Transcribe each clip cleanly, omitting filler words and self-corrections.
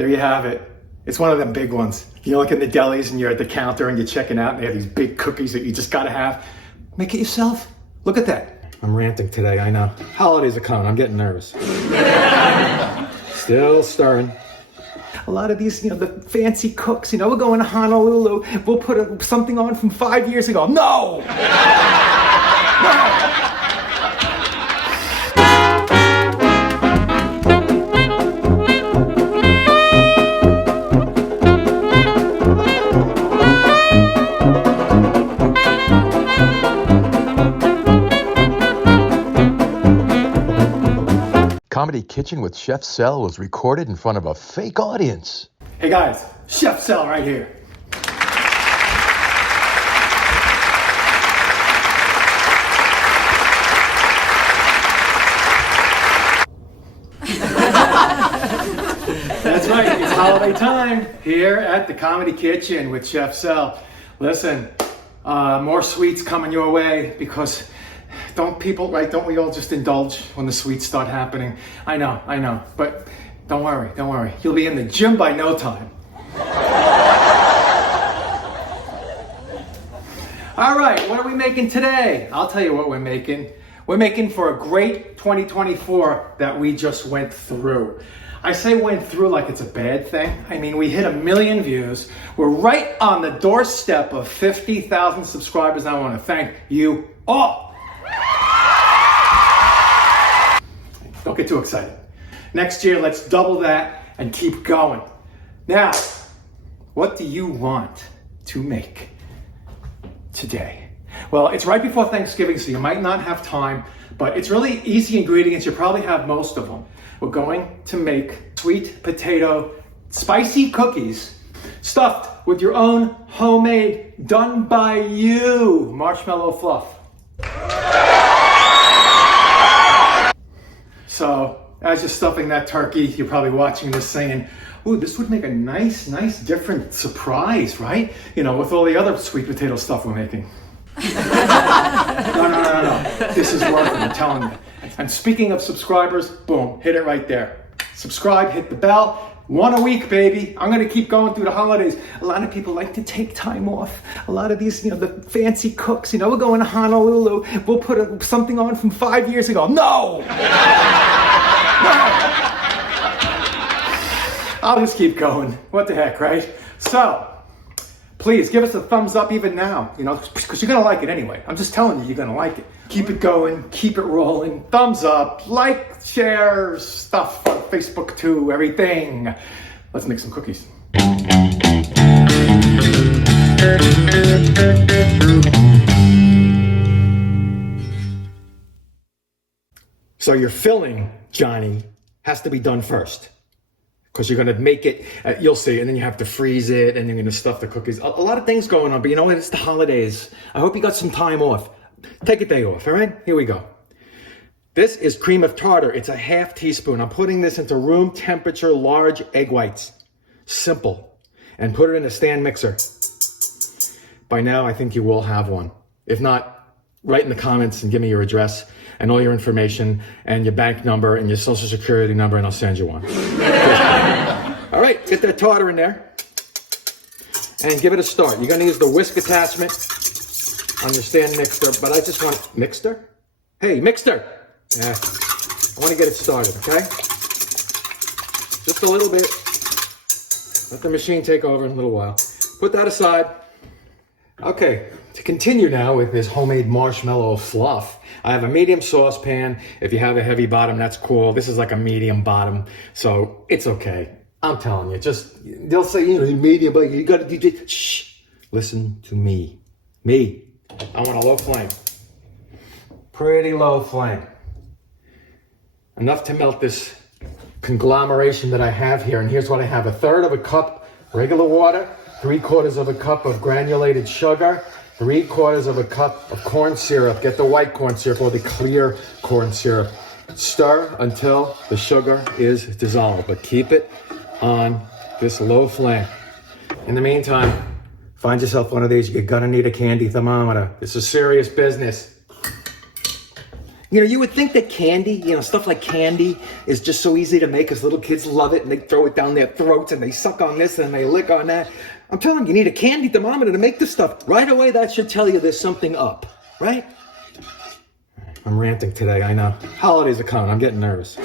There you have it. It's one of them big ones. You look in the delis and you're at the counter and you're checking out and they have these big cookies that you just gotta have. Make it yourself. Look at that. I'm ranting today, I know. Holidays are coming, I'm getting nervous. Still stirring. A lot of these, the fancy cooks, we're going to Honolulu. We'll put something on from 5 years ago. No! No! Comedy Kitchen with Chef Sel was recorded in front of a fake audience. Hey guys, Chef Sel right here. That's right, it's holiday time here at the Comedy Kitchen with Chef Sel. Listen, more sweets coming your way because don't we all just indulge when the sweets start happening? I know, but don't worry. You'll be in the gym by no time. All right, what are we making today? I'll tell you what we're making. We're making for a great 2024 that we just went through. I say went through like it's a bad thing. I mean, we hit 1 million views. We're right on the doorstep of 50,000 subscribers. I want to thank you all. Don't get too excited. Next year, let's double that and keep going. Now, what do you want to make today? Well, it's right before Thanksgiving, so you might not have time, but it's really easy ingredients. You probably have most of them. We're going to make sweet potato spicy cookies stuffed with your own homemade, done by you, marshmallow fluff. So, as you're stuffing that turkey, you're probably watching this saying, ooh, this would make a nice, different surprise, right? With all the other sweet potato stuff we're making. No. This is working, I'm telling you. And speaking of subscribers, boom, hit it right there. Subscribe, hit the bell. 1 a week, baby. I'm going to keep going through the holidays. A lot of people like to take time off. A lot of these, the fancy cooks, we're going to Honolulu. We'll put something on from 5 years ago. No! I'll just keep going. What the heck, right? So, please give us a thumbs up even now, because you're going to like it anyway. I'm just telling you, you're going to like it. Keep it going, keep it rolling. Thumbs up, like, share, stuff on Facebook too, everything. Let's make some cookies. So your filling, Johnny, has to be done first. Because you're going to make it, you'll see, and then you have to freeze it, and you're going to stuff the cookies. A lot of things going on, but you know what? It's the holidays. I hope you got some time off. Take a day off, all right? Here we go. This is cream of tartar. It's a ½ teaspoon. I'm putting this into room temperature large egg whites. Simple. And put it in a stand mixer. By now, I think you will have one. If not, write in the comments and give me your address and all your information and your bank number and your social security number, and I'll send you one. All right, get that tartar in there and give it a start. You're going to use the whisk attachment on your stand mixer, but I just want mixer? Hey, mixer! Yeah, I want to get it started, okay? Just a little bit. Let the machine take over in a little while. Put that aside. Okay, to continue now with this homemade marshmallow fluff, I have a medium saucepan. If you have a heavy bottom, that's cool. This is like a medium bottom, so it's okay. I'm telling you, they'll say, medium, but you gotta do, shh. Listen to me. I want a low flame. Pretty low flame. Enough to melt this conglomeration that I have here. And here's what I have. 1/3 of a cup regular water, 3/4 of a cup of granulated sugar, 3/4 of a cup of corn syrup. Get the white corn syrup or the clear corn syrup. Stir until the sugar is dissolved, but keep it on this low flame. In the meantime, find yourself one of these. You're gonna need a candy thermometer. This is serious business. You know, you would think that candy, you know, stuff like candy is just so easy to make because little kids love it and they throw it down their throats and they suck on this and they lick on that. I'm telling you, you need a candy thermometer to make this stuff. Right away, that should tell you there's something up, right? I'm ranting today, I know. Holidays are coming, I'm getting nervous.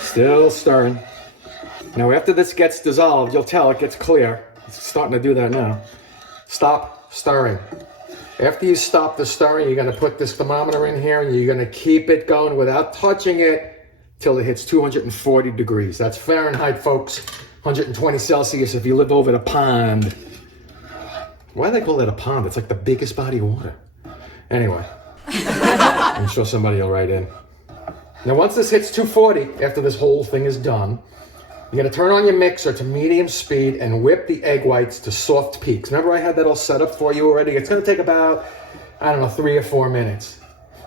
Still stirring. Now, after this gets dissolved, you'll tell it gets clear. It's starting to do that now. Stop stirring. After you stop the stirring, you're going to put this thermometer in here and you're going to keep it going without touching it till it hits 240 degrees. That's Fahrenheit, folks. 120 Celsius if you live over the pond. Why do they call that a pond? It's like the biggest body of water. Anyway, I'm sure somebody will write in. Now, once this hits 240, after this whole thing is done, you're going to turn on your mixer to medium speed and whip the egg whites to soft peaks. Remember, I had that all set up for you already? It's going to take about, 3 or 4 minutes.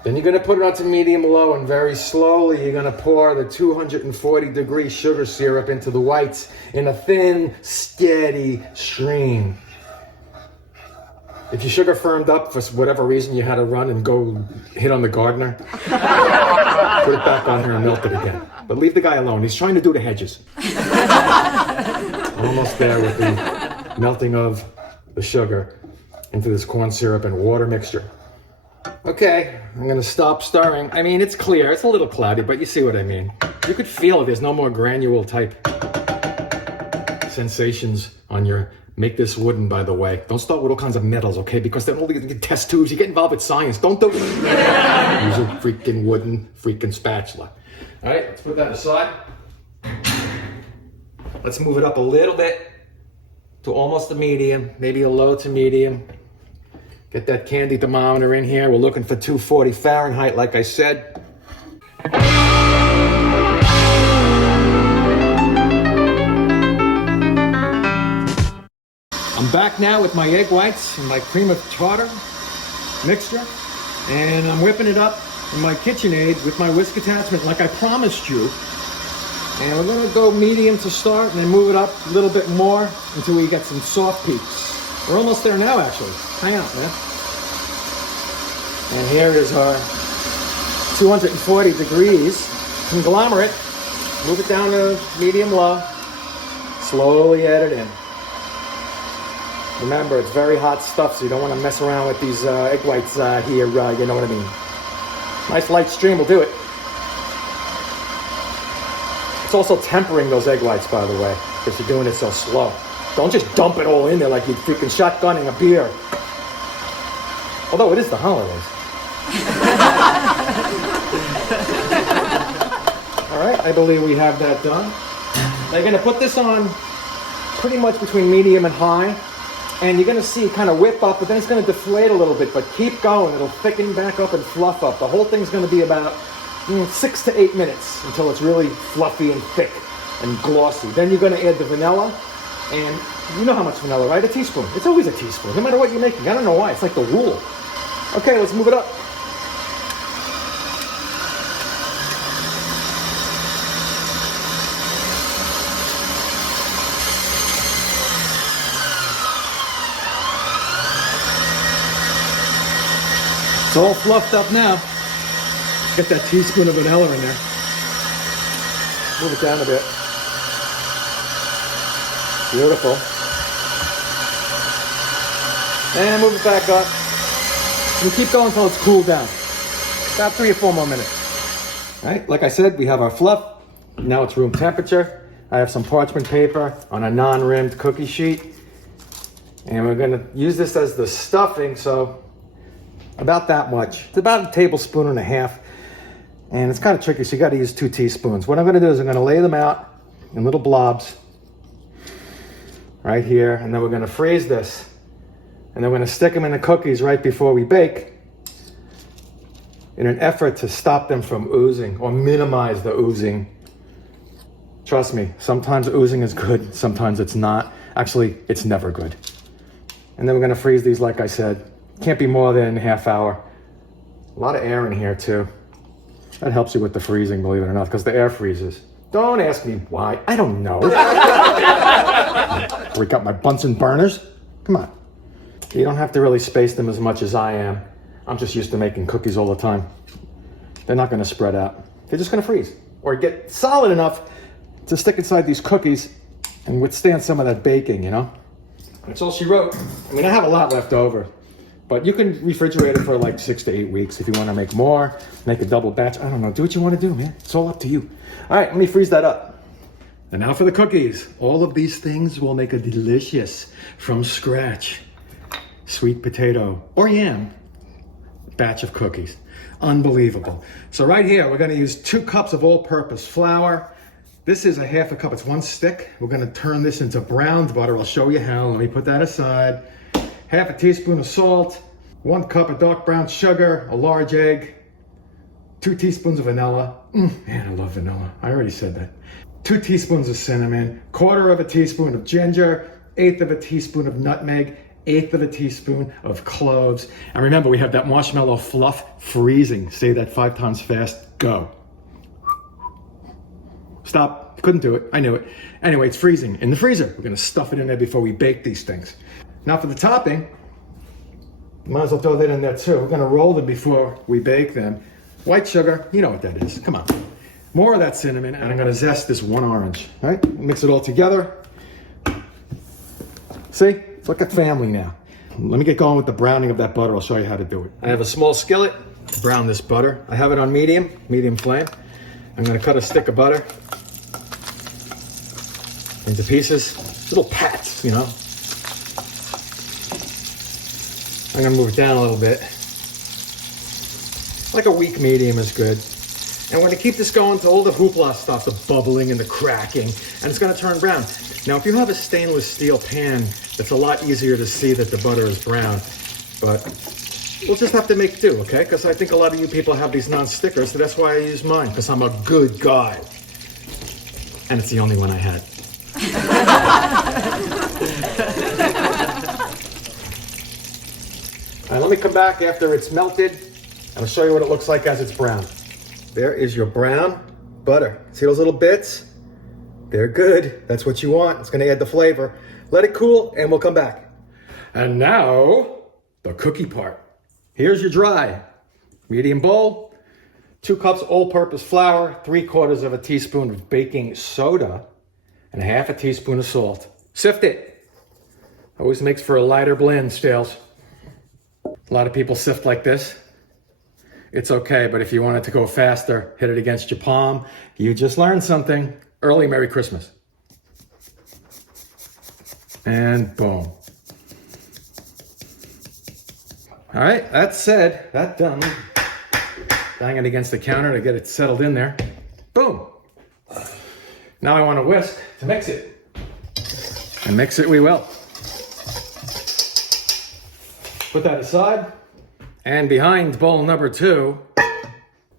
Then you're going to put it onto medium low and very slowly you're going to pour the 240 degree sugar syrup into the whites in a thin, steady stream. If your sugar firmed up for whatever reason, you had to run and go hit on the gardener, put it back on here and melt it again. But leave the guy alone. He's trying to do the hedges. Almost there with the melting of the sugar into this corn syrup and water mixture. Okay, I'm going to stop stirring. I mean, it's clear. It's a little cloudy, but you see what I mean. You could feel it. There's no more granule type sensations on your... Make this wooden, by the way. Don't start with all kinds of metals, okay? Because then all the test tubes, you get involved with science. Don't do it. Use a freaking wooden freaking spatula. All right, let's put that aside. Let's move it up a little bit to almost a medium, maybe a low to medium. Get that candy thermometer in here. We're looking for 240 Fahrenheit, like I said. I'm back now with my egg whites and my cream of tartar mixture, and I'm whipping it up in my KitchenAid with my whisk attachment like I promised you. And we're going to go medium to start and then move it up a little bit more until we get some soft peaks. We're almost there now, actually. Hang out, man. And here is our 240 degrees conglomerate. Move it down to medium low. Slowly add it in. Remember, it's very hot stuff, so you don't want to mess around with these egg whites here, you know what I mean. Nice light stream will do it. It's also tempering those egg whites, by the way, because you're doing it so slow. Don't just dump it all in there like you're freaking shotgunning a beer. Although it is the holidays. All right, I believe we have that done. Now you're going to put this on pretty much between medium and high. And you're going to see it kind of whip up, but then it's going to deflate a little bit. But keep going. It'll thicken back up and fluff up. The whole thing's going to be about 6 to 8 minutes until it's really fluffy and thick and glossy. Then you're going to add the vanilla. And you know how much vanilla, right? A teaspoon. It's always a teaspoon, no matter what you're making. I don't know why. It's like the rule. Okay, let's move it up. It's all fluffed up now. Get that teaspoon of vanilla in there. Move it down a bit. Beautiful. And move it back up. And keep going until it's cooled down. About 3 or 4 more minutes. All right, like I said, we have our fluff. Now it's room temperature. I have some parchment paper on a non-rimmed cookie sheet. And we're gonna use this as the stuffing, so about that much. It's about a tablespoon and a half. And it's kind of tricky, so you gotta use 2 teaspoons. What I'm gonna do is I'm gonna lay them out in little blobs right here, and then we're gonna freeze this. And then we're gonna stick them in the cookies right before we bake in an effort to stop them from oozing or minimize the oozing. Trust me, sometimes oozing is good, sometimes it's not. Actually, it's never good. And then we're gonna freeze these, like I said. Can't be more than a half hour. A lot of air in here too. That helps you with the freezing, believe it or not, because the air freezes. Don't ask me why, I don't know. Break out my Bunsen burners. Come on. You don't have to really space them as much as I am. I'm just used to making cookies all the time. They're not going to spread out. They're just going to freeze or get solid enough to stick inside these cookies and withstand some of that baking, you know? That's all she wrote. I mean, I have a lot left over, but you can refrigerate it for like 6 to 8 weeks if you want to make more, make a double batch. I don't know. Do what you want to do, man. It's all up to you. All right, let me freeze that up. And now for the cookies. All of these things will make a delicious, from scratch, sweet potato or yam batch of cookies. Unbelievable. So right here, we're going to use 2 cups of all-purpose flour. This is a half a cup. It's 1 stick. We're going to turn this into browned butter. I'll show you how. Let me put that aside. Half a teaspoon of salt, 1 cup of dark brown sugar, a large egg, 2 teaspoons of vanilla. Man, I love vanilla. I already said that. 2 teaspoons of cinnamon, 1/4 of a teaspoon of ginger, 1/8 of a teaspoon of nutmeg, 1/8 of a teaspoon of cloves. And remember, we have that marshmallow fluff freezing. Say that 5 times fast. Go. Stop. Couldn't do it. I knew it. Anyway, it's freezing in the freezer. We're going to stuff it in there before we bake these things. Now for the topping, might as well throw that in there too. We're going to roll them before we bake them. White sugar, you know what that is. Come on. More of that cinnamon, and I'm going to zest this 1 orange. All right? Mix it all together. See? Look at family now. Let me get going with the browning of that butter. I'll show you how to do it. I have a small skillet to brown this butter. I have it on medium flame. I'm going to cut a stick of butter into pieces, little pats, you know. I'm going to move it down a little bit. Like a weak medium is good. And we're going to keep this going until all the hoopla stuff, the bubbling and the cracking, and it's going to turn brown. Now, if you have a stainless steel pan, it's a lot easier to see that the butter is brown, but we'll just have to make do, okay? Because I think a lot of you people have these non-stickers, so that's why I use mine, because I'm a good guy. And it's the only one I had. All right, let me come back after it's melted, and I'll show you what it looks like as it's brown. There is your brown butter. See those little bits? They're good. That's what you want. It's going to add the flavor. Let it cool, and we'll come back. And now, the cookie part. Here's your dry. Medium bowl, 2 cups all-purpose flour, 3/4 of a teaspoon of baking soda, and 1/2 teaspoon of salt. Sift it. Always makes for a lighter blend, Stales. A lot of people sift like this. It's okay, but if you want it to go faster, hit it against your palm. You just learned something. Early Merry Christmas. And boom. All right, that said, that done. Bang it against the counter to get it settled in there. Boom. Now I want a whisk to mix it. And mix it we will. Put that aside. And behind bowl number 2,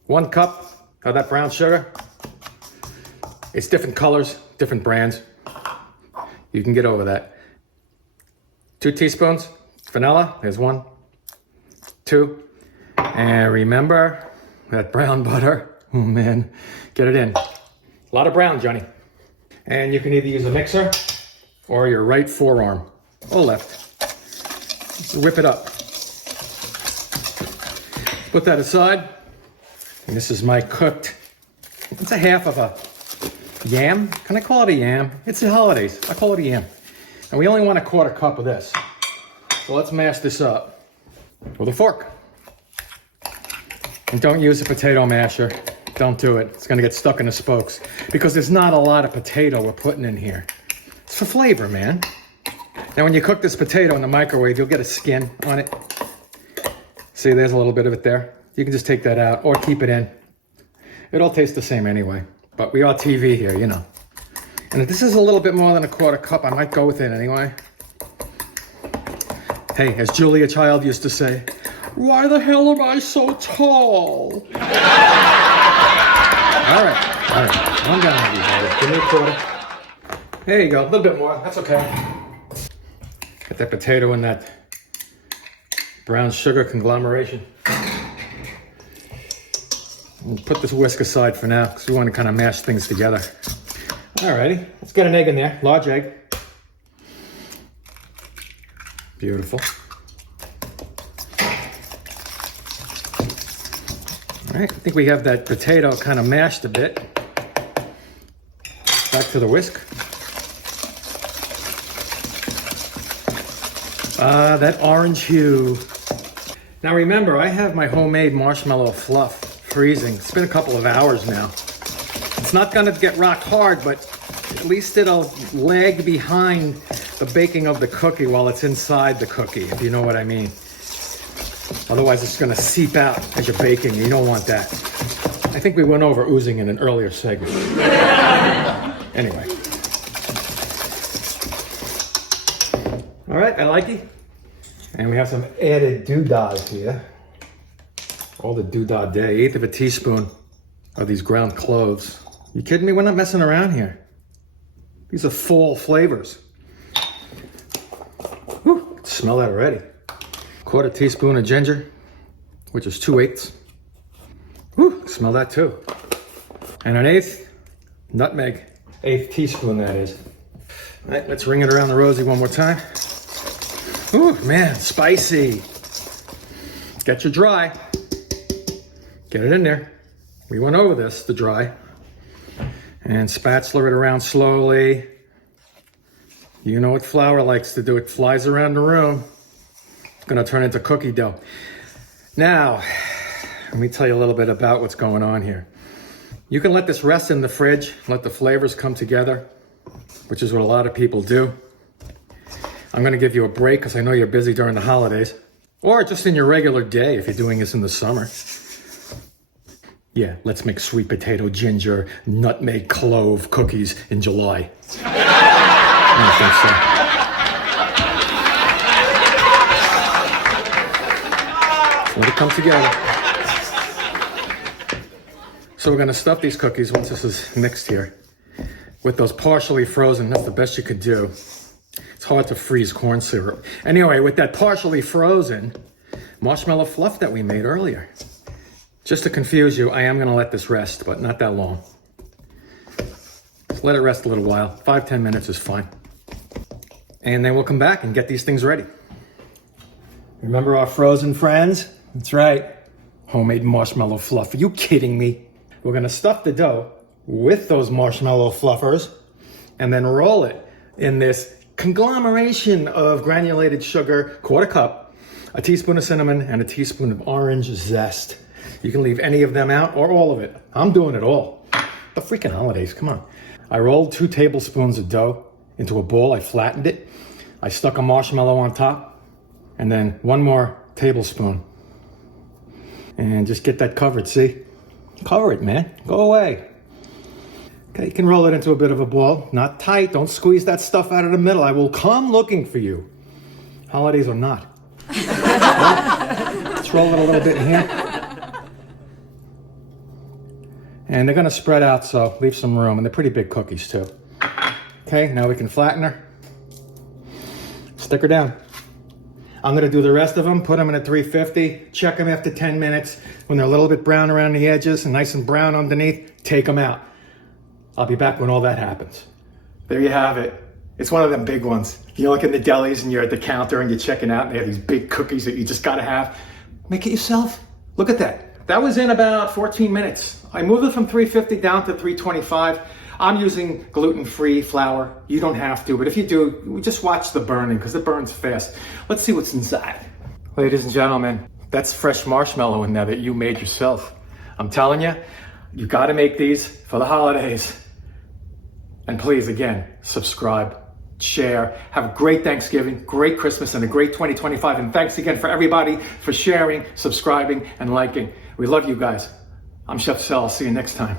1 cup of that brown sugar. It's different colors, different brands. You can get over that. 2 teaspoons vanilla. There's 1, 2. And remember that brown butter. Oh man, get it in. A lot of brown, Johnny. And you can either use a mixer or your right forearm or left. Just whip it up. Put that aside. And this is my cooked, it's a 1/2 of a yam. Can I call it a yam? It's the holidays. I call it a yam. And we only want a 1/4 cup of this. So let's mash this up with a fork. And don't use a potato masher. Don't do it. It's going to get stuck in the spokes because there's not a lot of potato we're putting in here. It's for flavor, man. Now, when you cook this potato in the microwave, you'll get a skin on it. See, there's a little bit of it there. You can just take that out or keep it in. It all tastes the same anyway, but we are TV here, you know. And if this is a little bit more than a 1/4 cup, I might go with it anyway. Hey, as Julia Child used to say, why the hell am I so tall? All right. I'm down with you, guys. Give me a 1/4. There you go, a little bit more, that's okay. Get that potato in that brown sugar conglomeration. We'll put this whisk aside for now because we want to kind of mash things together. Alrighty, let's get an egg in there, large egg. Beautiful. right, I think we have that potato kind of mashed a bit. Back to the whisk. That orange hue. Now remember, I have my homemade marshmallow fluff freezing. It's been a couple of hours now. It's not gonna get rock hard, but at least it'll lag behind the baking of the cookie while it's inside the cookie, if you know what I mean. Otherwise, it's gonna seep out as you're baking. You don't want that. I think we went over oozing in an earlier segment. Anyway. All right, I like it. And we have some added doodads here. All the doodah day. 1/8 of a teaspoon of these ground cloves. You kidding me? We're not messing around here. These are fall flavors. Whew, I can smell that already. 1/4 teaspoon of ginger, which is 2/8. Whew, smell that too. And 1/8 nutmeg. 1/8 teaspoon, that is. All right, let's ring it around the rosy one more time. Ooh, man, spicy. Get your dry. Get it in there. We went over this, the dry. And spatula it around slowly. You know what flour likes to do. It flies around the room. It's gonna turn into cookie dough. Now, let me tell you a little bit about what's going on here. You can let this rest in the fridge, let the flavors come together, which is what a lot of people do. I'm gonna give you a break because I know you're busy during the holidays, or just in your regular day if you're doing this in the summer. Yeah, let's make sweet potato, ginger, nutmeg, clove cookies in July. I don't think so. Let it come together. So we're gonna stuff these cookies once this is mixed here with those partially frozen. That's the best you could do. It's hard to freeze corn syrup. Anyway, with that partially frozen marshmallow fluff that we made earlier. Just to confuse you, I am gonna let this rest, but not that long. Just let it rest a little while. 5-10 minutes is fine. And then we'll come back and get these things ready. Remember our frozen friends? That's right. Homemade marshmallow fluff. Are you kidding me? We're gonna stuff the dough with those marshmallow fluffers and then roll it in this conglomeration of granulated sugar, 1/4 cup, a teaspoon of cinnamon, and a teaspoon of orange zest. You can leave any of them out or all of it. I'm doing it all. The freaking holidays, come on. I rolled 2 tablespoons of dough into a bowl. I flattened it. I stuck a marshmallow on top and then 1 more tablespoon. And just get that covered, see? Cover it, man. Go away. Okay, you can roll it into a bit of a ball. Not tight. Don't squeeze that stuff out of the middle. I will come looking for you. Holidays or not. Well, let's roll it a little bit in here. And they're gonna spread out, so leave some room. And they're pretty big cookies too. Okay, now we can flatten her. Stick her down. I'm gonna do the rest of them, put them in a 350, check them after 10 minutes. When they're a little bit brown around the edges and nice and brown underneath, take them out. I'll be back when all that happens. There you have it. It's one of them big ones. You look in the delis and you're at the counter and you're checking out and they have these big cookies that you just gotta have. Make it yourself. Look at that. That was in about 14 minutes. I moved it from 350 down to 325. I'm using gluten-free flour. You don't have to, but if you do, we just watch the burning because it burns fast. Let's see what's inside. Ladies and gentlemen, that's fresh marshmallow in there that you made yourself. I'm telling you, you gotta make these for the holidays. And please, again, subscribe, share. Have a great Thanksgiving, great Christmas, and a great 2025. And thanks again for everybody for sharing, subscribing, and liking. We love you guys. I'm Chef Sal. I'll see you next time.